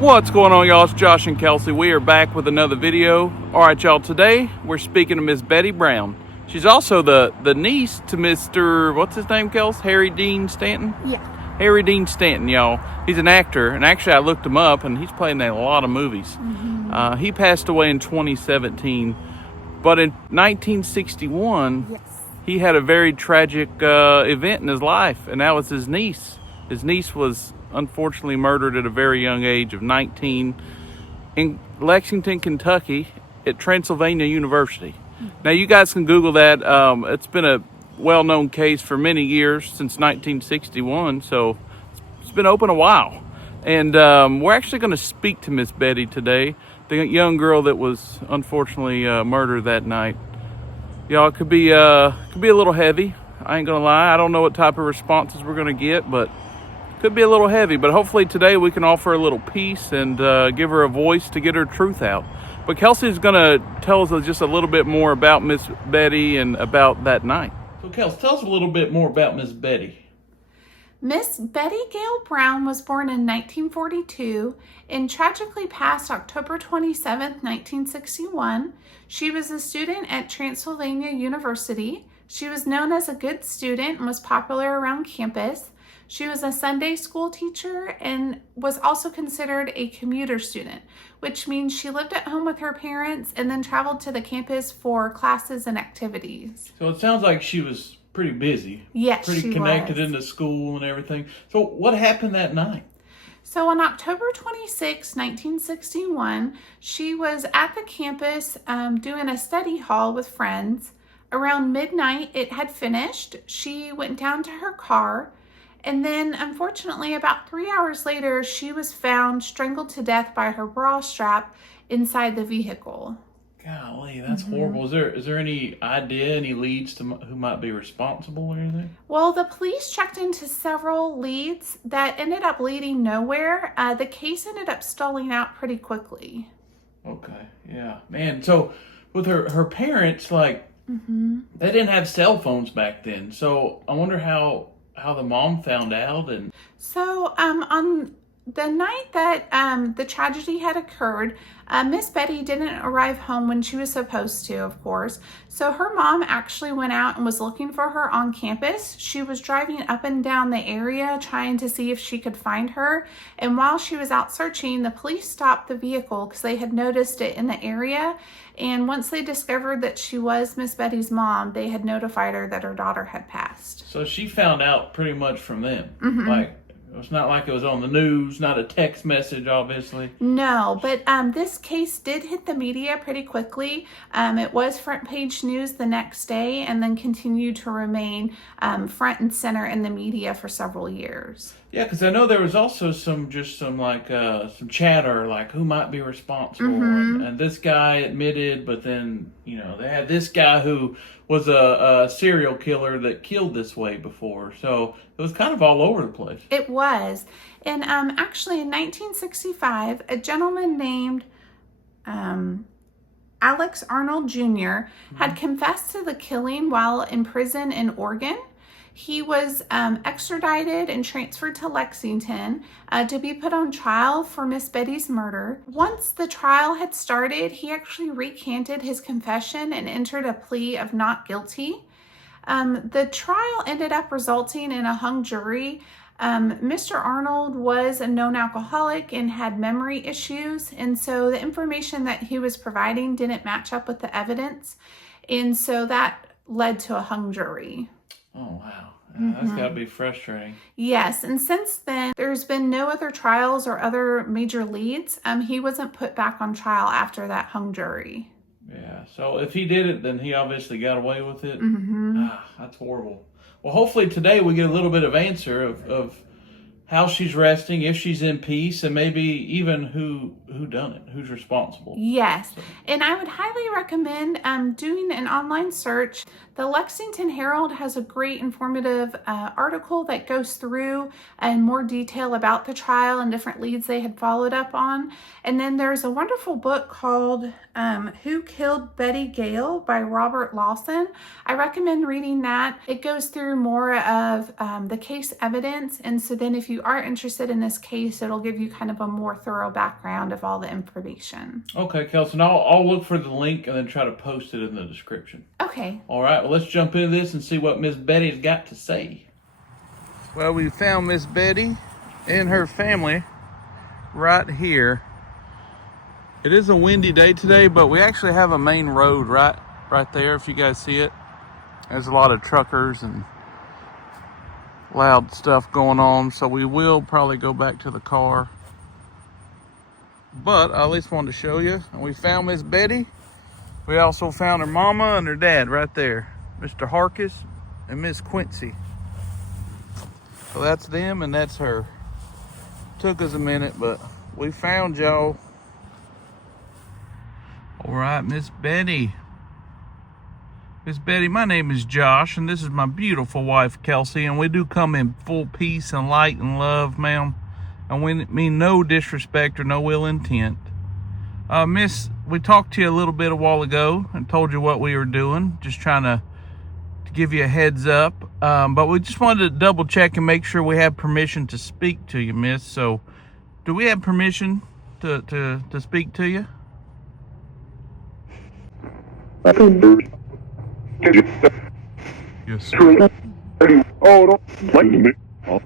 What's going on, y'all? It's Josh and Kelsey. We are back with another video. All right, y'all, today we're speaking to Miss Betty Brown. She's also the niece to Mr. what's his name, Kels? Harry Dean Stanton? Yeah. Harry Dean Stanton, y'all. He's an actor, and actually I looked him up, and he's played in a lot of movies. He passed away in 2017, but in 1961, Yes. he had a very tragic event in his life, and that was his niece. His niece was unfortunately murdered at a very young age of 19 in Lexington, Kentucky at Transylvania University. Now you guys can Google that. It's been a well-known case for many years, since 1961, so it's been open a while. And we're actually going to speak to Miss Betty today, the young girl that was unfortunately murdered that night. Y'all, it could be a little heavy. I ain't gonna lie. I don't know what type of responses we're gonna get, but could be a little heavy. But hopefully today we can offer a little peace and give her a voice to get her truth out. But Kelsey's gonna tell us just a little bit more about Miss Betty and about that night. So Kelsey, tell us a little bit more about Miss Betty. Miss Betty Gail Brown was born in 1942 and tragically passed October 27, 1961. She was a student at Transylvania University. She was known as a good student and was popular around campus. She was a Sunday school teacher and was also considered a commuter student, which means she lived at home with her parents and then traveled to the campus for classes and activities. So it sounds like she was pretty busy. Yes, pretty connected into school and everything. So what happened that night? So on October 26, 1961, she was at the campus doing a study hall with friends. Around midnight, it had finished. She went down to her car, and then unfortunately about 3 hours later, she was found strangled to death by her bra strap inside the vehicle. Golly, that's horrible. Is there any idea, any leads to who might be responsible or anything? Well, the police checked into several leads that ended up leading nowhere. The case ended up stalling out pretty quickly. Okay, yeah. Man, so with her parents, like, they didn't have cell phones back then. So I wonder how the mom found out. And so on the night that the tragedy had occurred, Miss Betty didn't arrive home when she was supposed to, of course. So her mom actually went out and was looking for her on campus. She was driving up and down the area trying to see if she could find her. And while she was out searching, the police stopped the vehicle because they had noticed it in the area. And once they discovered that she was Miss Betty's mom, they had notified her that her daughter had passed. So she found out pretty much from them. Like, it's not like it was on the news, not a text message, obviously. No, but this case did hit the media pretty quickly. It was front page news the next day and then continued to remain front and center in the media for several years. Yeah, because I know there was also some chatter, like who might be responsible. And this guy admitted, but then, they had this guy who was a serial killer that killed this way before. So it was kind of all over the place. It was. And actually in 1965, a gentleman named Alex Arnold Jr. had confessed to the killing while in prison in Oregon. He was extradited and transferred to Lexington to be put on trial for Miss Betty's murder. Once the trial had started, he actually recanted his confession and entered a plea of not guilty. The trial ended up resulting in a hung jury. Mr. Arnold was a known alcoholic and had memory issues, and so the information that he was providing didn't match up with the evidence, and so that led to a hung jury. Oh, wow. That's got to be frustrating. Yes, and since then, there's been no other trials or other major leads. He wasn't put back on trial after that hung jury. Yeah, so if he did it, then he obviously got away with it. That's horrible. Well, hopefully today we get a little bit of answer of how she's resting, if she's in peace, and maybe even who who done it, who's responsible. Yes, and I would highly recommend doing an online search. The Lexington Herald has a great informative article that goes through in more detail about the trial and different leads they had followed up on. And then there's a wonderful book called Who Killed Betty Gail by Robert Lawson. I recommend reading that. It goes through more of the case evidence, and so then if you are interested in this case, it'll give you kind of a more thorough background of all the information. Okay, Kelsey, I'll look for the link and then try to post it in the description. Okay. All right, well, let's jump into this and see what Miss Betty's got to say. Well, we found Miss Betty and her family right here. It is a windy day today, but we actually have a main road right there, if you guys see it. There's a lot of truckers and loud stuff going on, so we will probably go back to the car. But I at least wanted to show you. And we found Miss Betty. We also found her mama and her dad right there, Mr. Harkis and Miss Quincy. So that's them and that's her. Took us a minute, but we found y'all. All right, Miss Betty. Miss Betty, my name is Josh, and this is my beautiful wife, Kelsey, and we do come in full peace and light and love, ma'am. And we mean no disrespect or no ill intent. Miss, we talked to you a little bit a while ago and told you what we were doing, just trying to give you a heads up. But we just wanted to double check and make sure we have permission to speak to you, miss. So, do we have permission to speak to you? Yes, sir. Oh, don't like me. All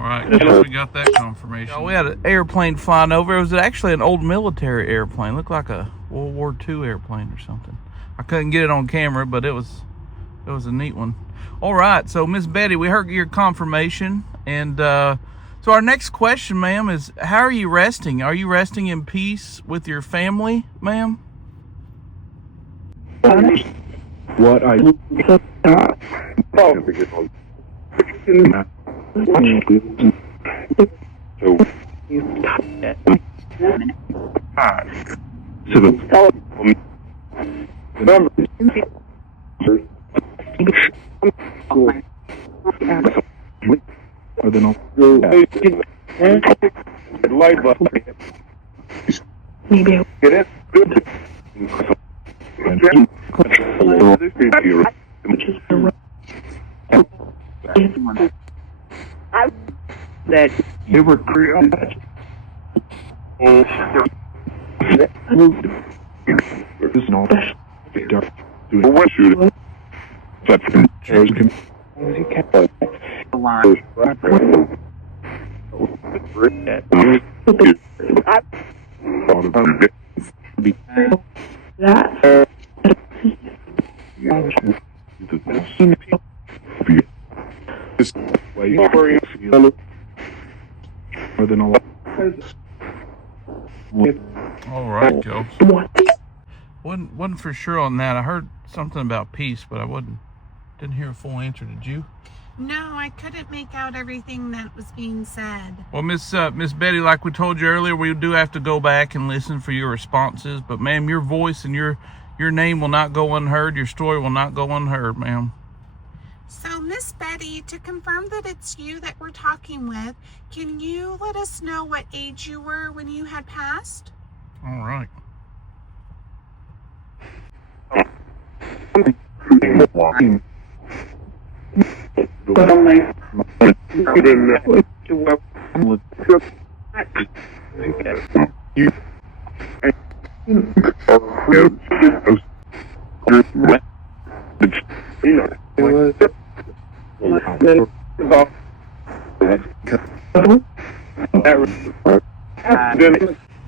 right, yes, we got that confirmation. We had an airplane flying over. It was actually an old military airplane. Looked like a World War II airplane or something. I couldn't get it on camera, but it was a neat one. All right, so Miss Betty, we heard your confirmation, and so our next question, ma'am, is how are you resting? Are you resting in peace with your family, ma'am? What I that they were created. There's no what shoot All right, Joe. Wasn't for sure on that. I heard something about peace, but didn't hear a full answer. Did you? No, I couldn't make out everything that was being said. Well, Miss Betty, like we told you earlier, we do have to go back and listen for your responses. But, ma'am, your voice and your name will not go unheard. Your story will not go unheard, ma'am. So, Miss Betty, to confirm that it's you that we're talking with, can you let us know what age you were when you had passed? All right.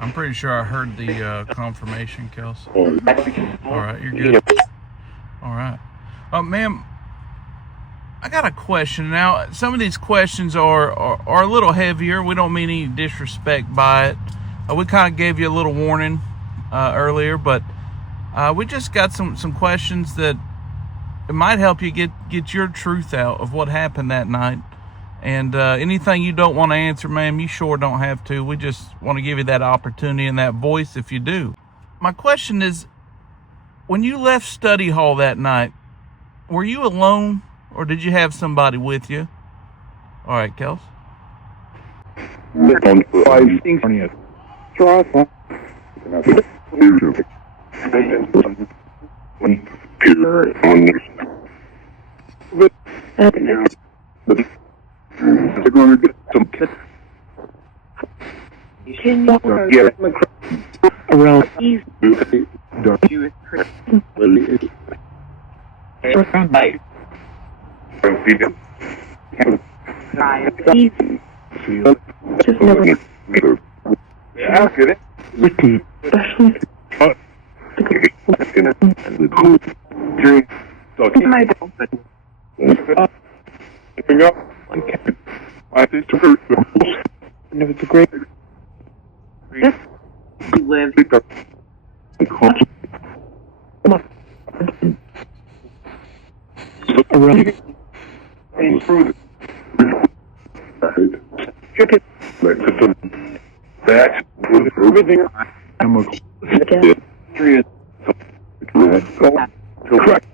I'm pretty sure I heard the confirmation, Kelsey. All right, you're good. All right. Ma'am, I got a question. Now, some of these questions are a little heavier. We don't mean any disrespect by it. We kind of gave you a little warning earlier, but we just got some questions that it might help you get your truth out of what happened that night. And anything you don't want to answer, ma'am, you sure don't have to. We just want to give you that opportunity and that voice if you do. My question is, when you left study hall that night, were you alone or did you have somebody with you? All right, Kels. They're going to get some around just never yeah, get it. especially The cool drink. my Picking up. I think to hurt them. and if it's a great live around And through the Lexington. That was everything. Chemical. Correct.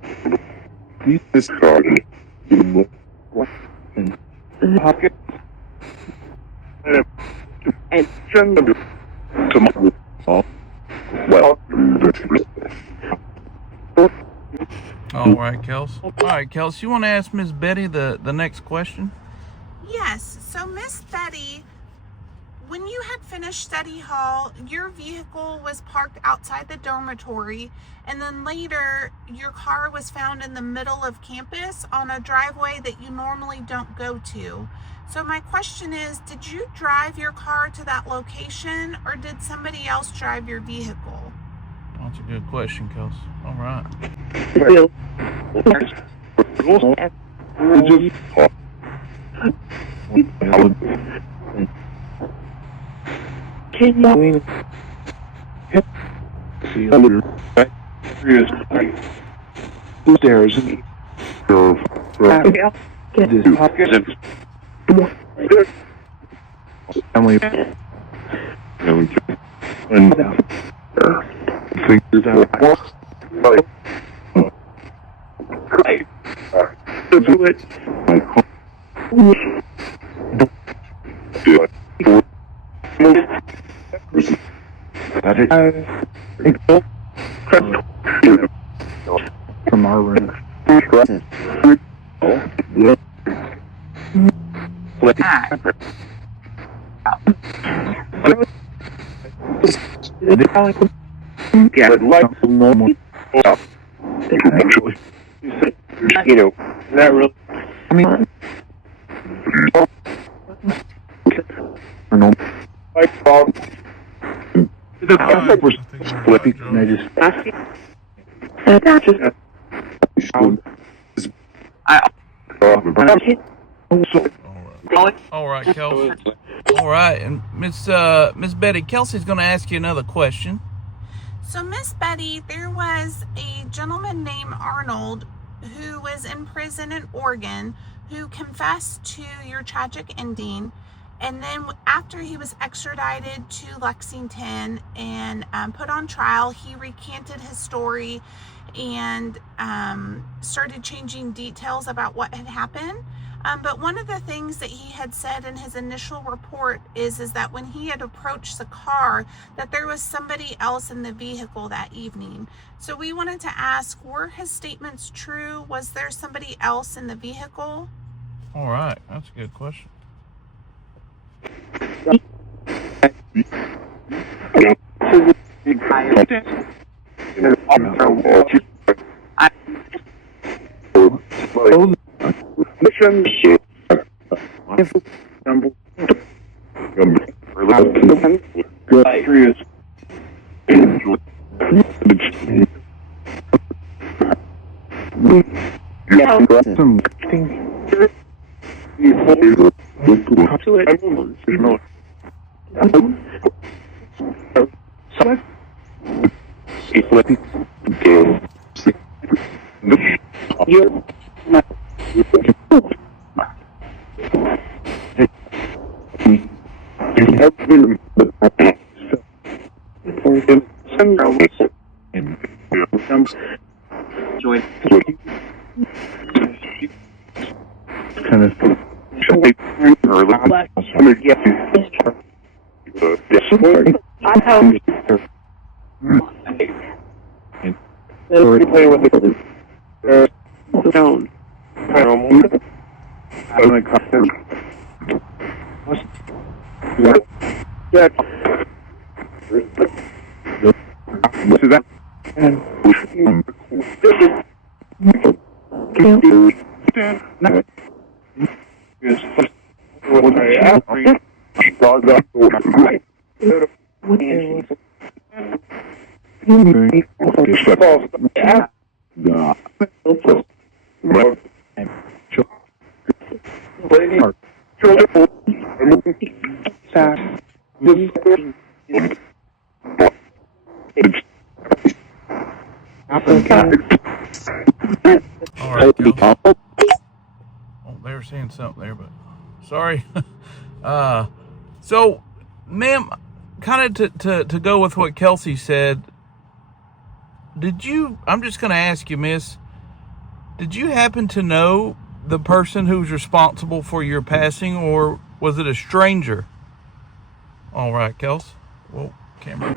This card. Pocket. and from Well, All right, Kels, you want to ask Miss Betty the next question? Yes. So, Miss Betty, when you had finished study hall, your vehicle was parked outside the dormitory, and then later your car was found in the middle of campus on a driveway that you normally don't go to. So my question is, did you drive your car to that location, or did somebody else drive your vehicle? That's a good question, Kels. All right. Stairs family and figures out do it. From our room. Get like normal. Actually, you know, not really. I mean, like Bob. The was flipping, and I just. All right, Kelsey. All right, and Miss Betty, Kelsey's going to ask you another question. So, Miss Betty, there was a gentleman named Arnold who was in prison in Oregon who confessed to your tragic ending. And then after he was extradited to Lexington and put on trial, he recanted his story and started changing details about what had happened. But one of the things that he had said in his initial report is that when he had approached the car, that there was somebody else in the vehicle that evening. So we wanted to ask, were his statements true? Was there somebody else in the vehicle? All right, that's a good question. Kind of All right, Kels. Oh, they were saying something there, but sorry. So, ma'am, kind of to go with what Kelsey said, I'm just going to ask you, miss, did you happen to know the person who's responsible for your passing, or was it a stranger? All right, Kels. Whoa, camera.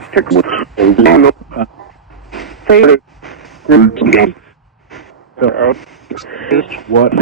what?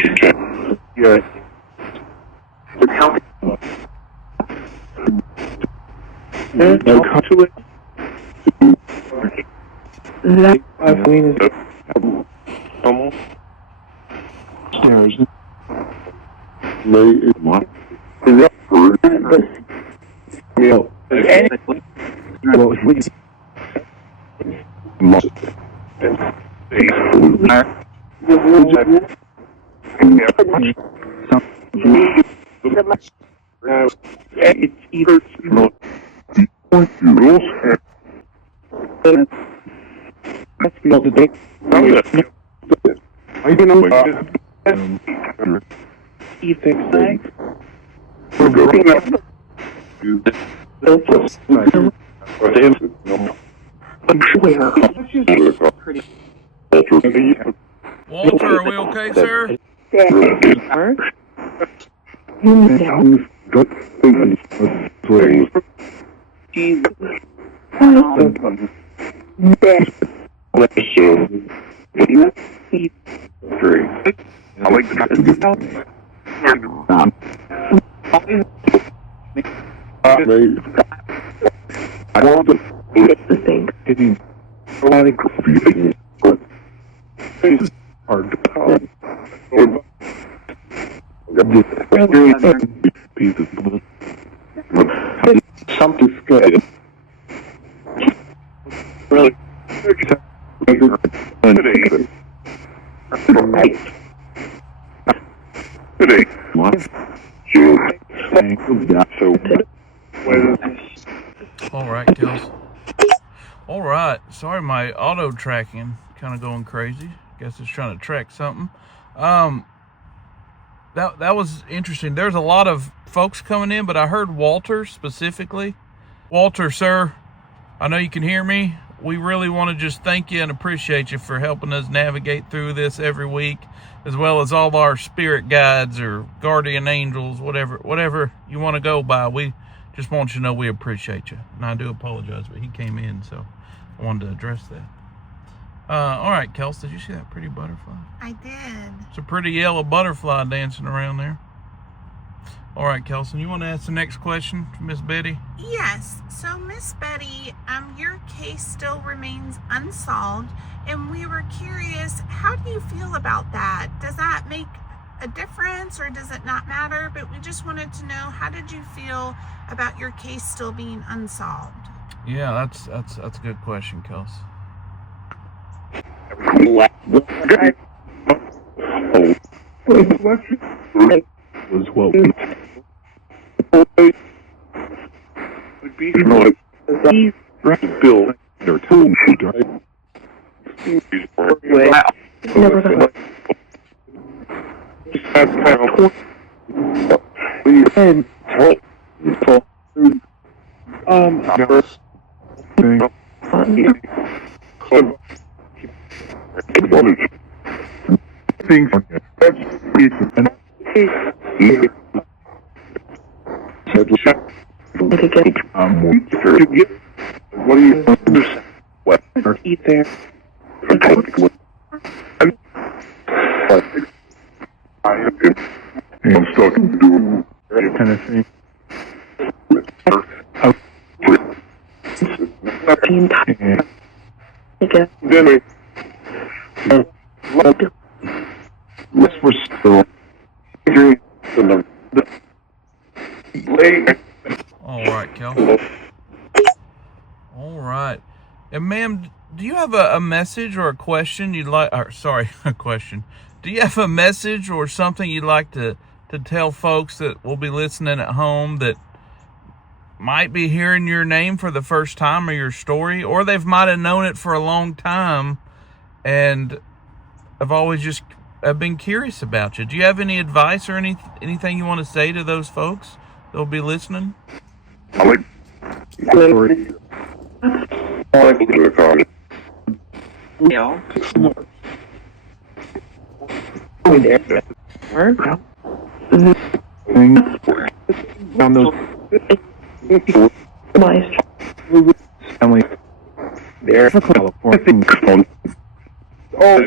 Walter, are we okay, sir? Something's good. Really? Today. All right, Kels. All right. Sorry, my auto tracking kind of going crazy. Guess it's trying to track something. That was interesting. There's a lot of folks coming in, but I heard Walter specifically. Walter, sir, I know you can hear me. We really want to just thank you and appreciate you for helping us navigate through this every week, as well as all our spirit guides or guardian angels, whatever you want to go by. We just want you to know we appreciate you. And I do apologize, but he came in, so I wanted to address that. All right, Kels, did you see that pretty butterfly? I did. It's a pretty yellow butterfly dancing around there. All right, Kelson, you want to ask the next question to Miss Betty? Yes. So, Miss Betty, your case still remains unsolved, and we were curious, how do you feel about that? Does that make a difference, or does it not matter? But we just wanted to know, how did you feel about your case still being unsolved? Yeah, that's a good question, Kels. Was what we built their tool, right? Never got That's kind of we and for never things that's what do you what eat there. I'm stuck doing kind of thing. The entire again. Then we're still All right, Kel. All right. And ma'am, do you have a message or a question you'd like, or sorry, a question. Do you have a message or something you'd like to tell folks that will be listening at home that might be hearing your name for the first time or your story, or they've might have known it for a long time and have been curious about you? Do you have any advice or anything you want to say to those folks that'll be listening? I like story. I like the comment. Yeah. Thing on those family there California. Oh,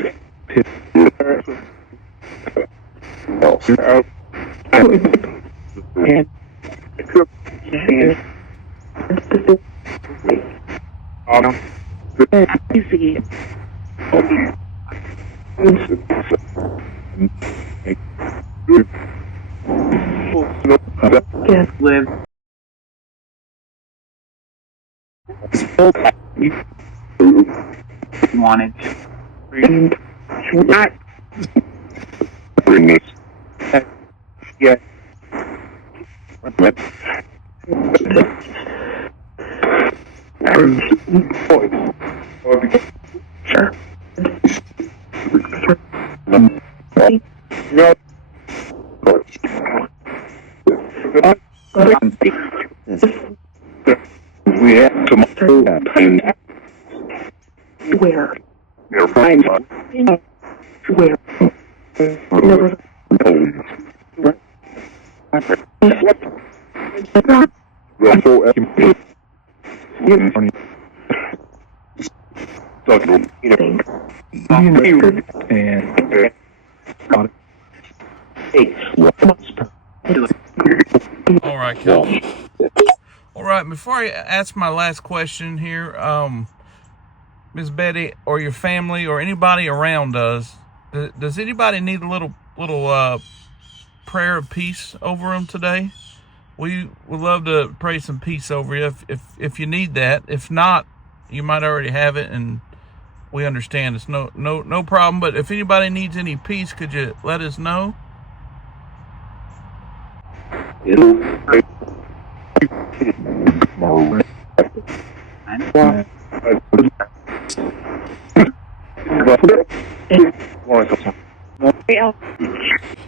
Can't live. Wanted to. Not. Yeah. Sure. No. We have to Where? they're fine. Where? Never. So, All right, Kel. All right, before I ask my last question here, Miss Betty, or your family, or anybody around us, does anybody need a little prayer of peace over them today? We would love to pray some peace over you if you need that. If not, you might already have it, and we understand. It's no problem. But if anybody needs any peace, could you let us know?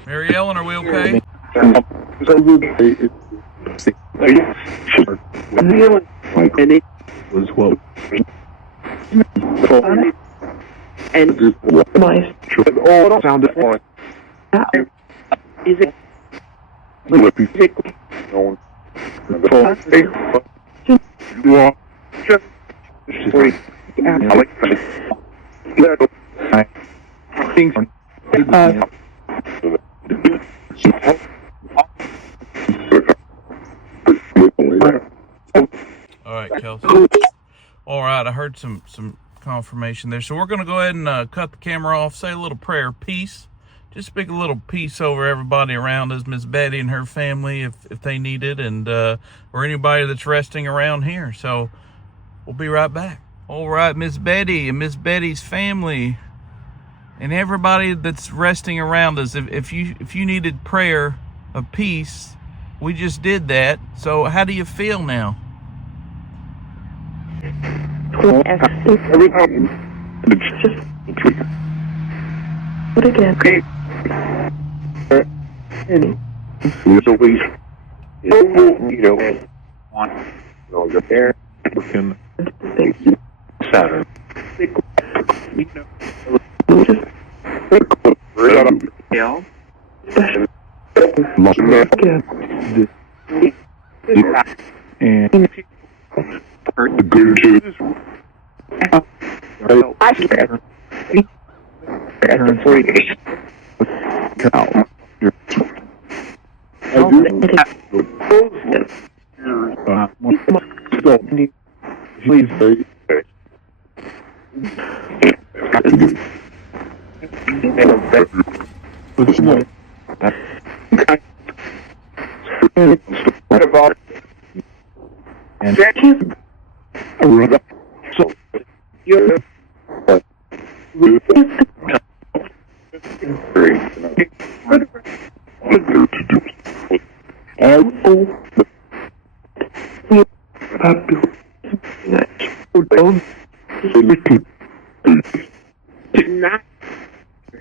Mary Ellen, are we okay? Was what And my all sounded fine. is it? All right, Kelsey. All right, I heard some confirmation there. So we're going to go ahead and cut the camera off, say a little prayer of peace. Just speak a little peace over everybody around us, Miss Betty and her family, if they need it, and or anybody that's resting around here. So we'll be right back. All right, Miss Betty and Miss Betty's family and everybody that's resting around us. If you needed prayer of peace, we just did that. So how do you feel now? Every time Just what again? Okay. There's always, one, over there, looking, Saturn. Yeah. And the good news.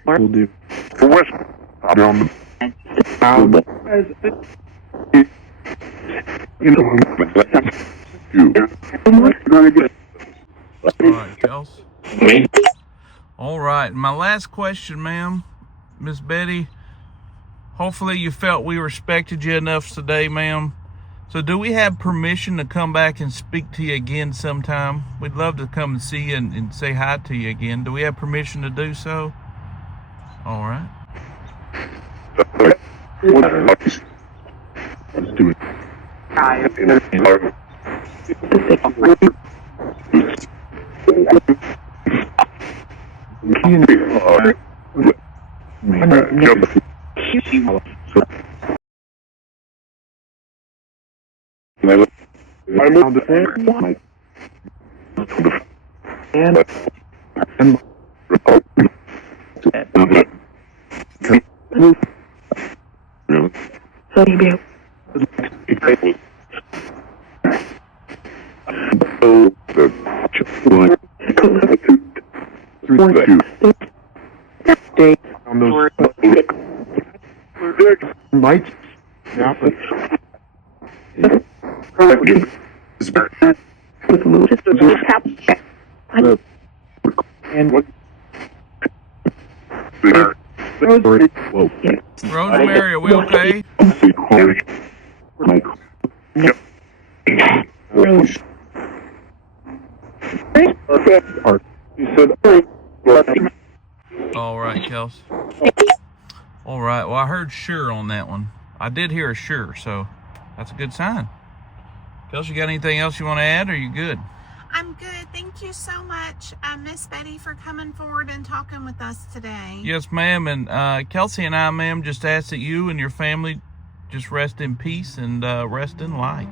We'll do. For West, down Alright, Kels. Alright, my last question, ma'am, Miss Betty. Hopefully you felt we respected you enough today, ma'am. So do we have permission to come back and speak to you again sometime? We'd love to come and see you and say hi to you again. Do we have permission to do so? Alright. Let's do it. Lights. Rosemary, are we okay? All right, Kels. All right. Well, I heard sure on that one. I did hear a sure, so that's a good sign. Kels, you got anything else you want to add, or are you good? I'm good. Thank you so much, Miss Betty, for coming forward and talking with us today. Yes, ma'am. And Kelsey and I, ma'am, just ask that you and your family just rest in peace and rest in light.